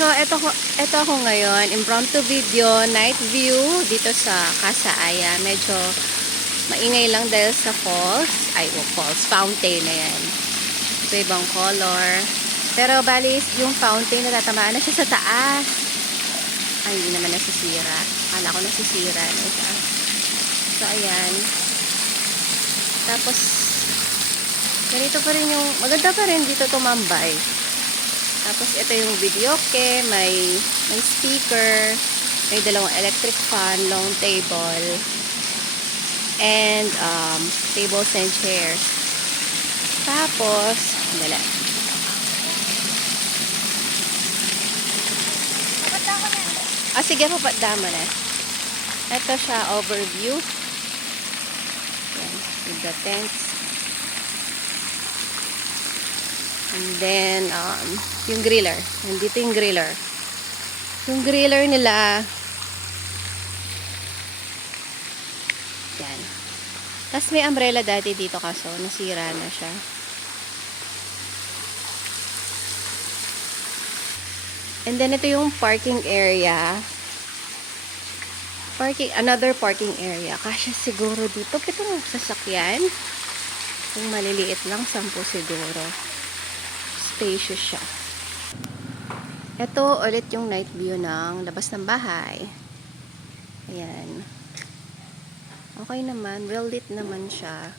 So, ito ako ngayon, impromptu video, night view dito sa Casa Aya. Medyo maingay lang dahil sa falls. Fountain na yan. Ito ibang color. Pero bali, yung fountain natatamaan na siya sa taas. Ay, hindi naman nasisira. Akala ko nasisira na siya. So, ayan. Tapos, ganito pa rin yung, maganda pa rin dito tumambay. Tapos, ito yung videoke, may speaker, may dalawang electric fan, long table, and tables and chairs. Tapos, dala. Sige, papadama na. Ito siya, overview. Yan, with the tents. And then, yung griller. Nandito yung griller. Yung griller nila, yan. Tapos may umbrella dati dito kaso, nasira na siya. And then, ito yung parking area. Another parking area. Kasya siguro dito. Pitong sasakyan. Kung maliliit lang, 10 siguro. Spacious siya. Ito ulit yung night view ng labas ng bahay. Ayan. Okay naman. Well lit naman siya.